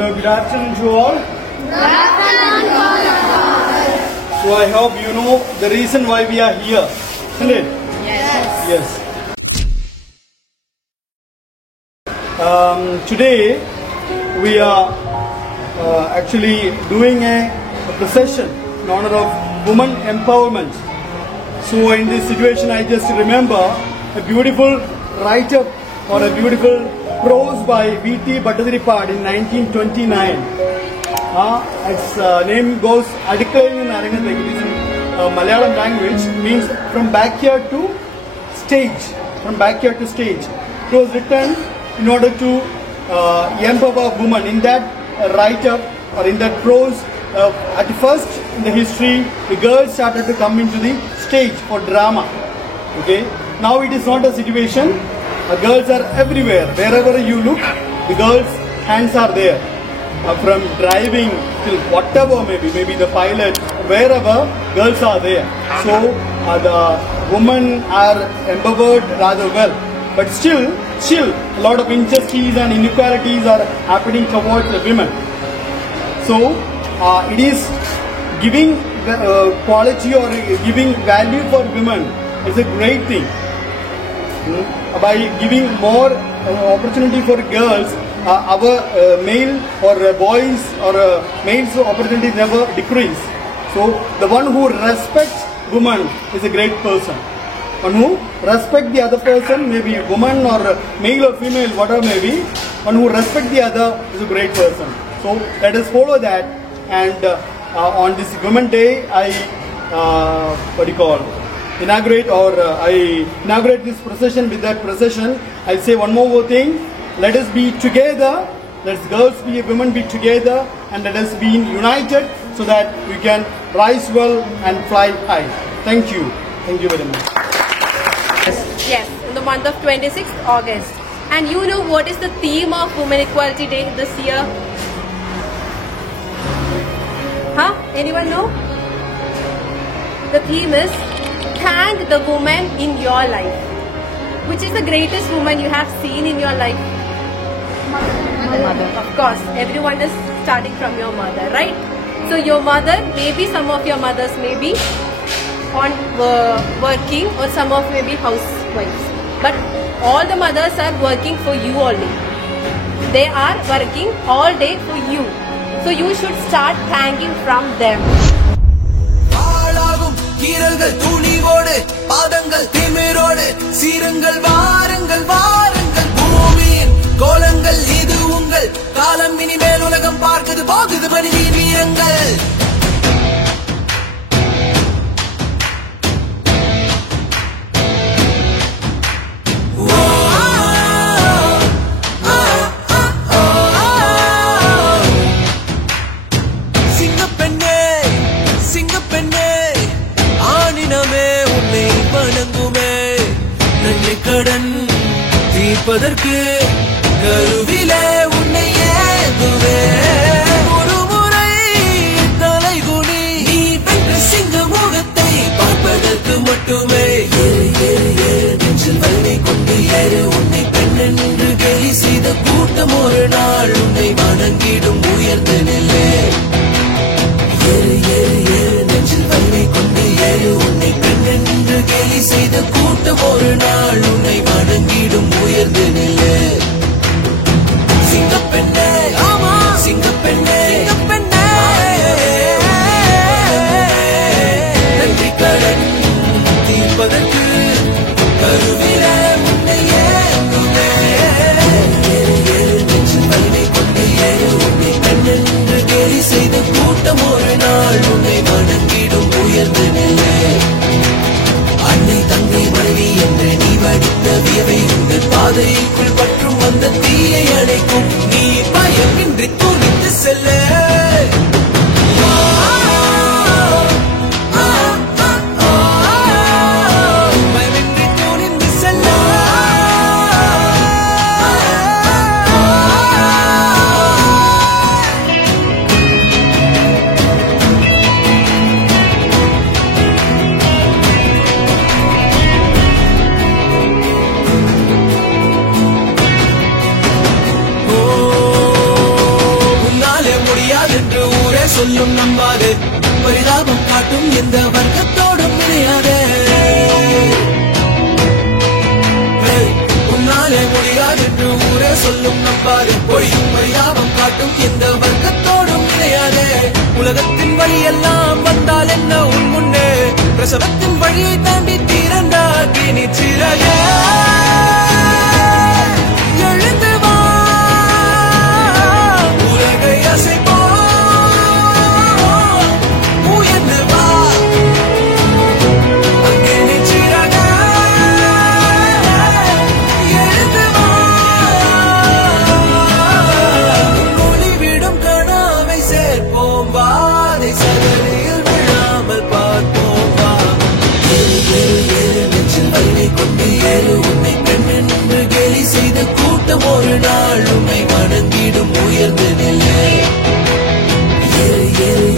Good afternoon to all. Good afternoon to all. So I hope you know the reason why we are here, isn't it? Yes. Today we are actually doing a procession in honor of women empowerment. So in this situation, I just remember a beautiful write-up or a beautiful prose by V.T. Bhattacharipad in 1929. Its name goes Adikkalayil Ninnu Arangathaikku. It is in Malayalam language, means from backyard to stage. From backyard to stage. It was written in order to empower women. In that write-up or in that prose, at first in the history, the girls started to come into the stage for drama. Okay. Now it is not a situation. Girls are everywhere. Wherever you look, the girls' hands are there. From driving till whatever, maybe the pilot, wherever, girls are there. So the women are empowered rather well. But still, a lot of injustice and inequalities are happening towards the women. So it is giving quality or giving value for women. It's a great thing. By giving more opportunity for girls, our male or boys or males opportunities never decrease. So the one who respects woman is a great person. One who respects the other person, maybe a woman or male or female, whatever may be, one who respects the other is a great person. So let us follow that. And on this Women's Day, I inaugurate this procession. With that procession, I'll say one more thing. Let us be together. Let girls be women be together, and let us be united so that we can rise well and fly high. Thank you. Thank you very much. Yes, in the month of 26th August. And you know what is the theme of Women Equality Day this year? Huh? Anyone know? The theme is thank the woman in your life. Which is the greatest woman you have seen in your life? Mother. Of course, everyone is starting from your mother, right? So your mother, maybe some of your mothers may be on working, or some of maybe housewives. But all the mothers are working for you only. They are working all day for you. So you should start thanking from them. கீரல்கள் துணிவோடு பாதங்கள் திமிரோடு சீரங்கள் வாருங்கள் வாருங்கள் பூமியின் கோலங்கள் இது உங்கள் காலம் இனிமேல் உலகம் பார்க்குது போகுது மனித வீரங்கள் தீர்ப்பதற்கு கருவிலே உன்னை ஏந்துவே ஒரு முறை தலைகுனி நீ வென்ற சிங்க முகத்தை பார்ப்பதற்கு மட்டுமே நெஞ்சில் வலிமை கொண்டு ஏறு உன்னை பெண் என்று கேலி செய்த கூட்டம் ஒரு நாள் உன்னை வணங்கிடும் உயர்ந்த நிலை நெஞ்சில் வலிமை கொண்டு ஏறு உன்னை பெண் என்று கேலி செய்த கூட்டம் ஒரு நாள் உன்னை வணங்கிடும் உயர்ந்த நிலை சிங்கப்பெண்ணே சிங்கப்பெண்ணே நன்றி கடன் தீர்ப்பதற்கு கருவில உன்னை ஏந்துவே நெஞ்சில் வலிமை கொண்டு ஏறு உன்னை பெண் என்று கேலி செய்த கூட்டம் ஒரு நாள் உன்னை வணங்கிடும் உயர்ந்த நிலை அன்னை தங்கை மனைவி என்று நீ வடித்த வியவை உங்கள் பாதைக்குள் பற்றும் வந்த தீயை அணைக்கும் நீ பயமின்றி துணித்து செல்ல பயமின்றி துணிந்து செல்ல எந்த வர்க்கத்தோடும் இணையாதே. உன்னாலே முடியாது என்று ஊரே சொல்லும் நம்பாதே. பொய்யும் பொய்யாவும் காட்டும் எந்த வர்க்கத்தோடும் இணையாதே. உலகத்தின் வழியெல்லாம் வந்தால் என்ன உன் முன்னே, பிரசவத்தின் வழியை தாண்டி தீரந்தாக்கி நிச்சிறையே. எழுந்து வா, உலகை அசைப்போ, உயர்ந்து வா, அங்கே நிச்சிறையே. எழுந்து வா, ஒளிவிடும் கனாவை சேர்ப்போம் வா, அதை சகதியில் விழாமல் பார்ப்போம் வா. ஏறு ஏறு ஏறு நெஞ்சில் வலிமை கொண்டு ஏறு, உன்னை பெண் என்று கேலி செய்த கூட்டம் ஒரு நாள் உன்னை வணங்கிடும் உயர்ந்து நில்லை. ஏறு ஏறு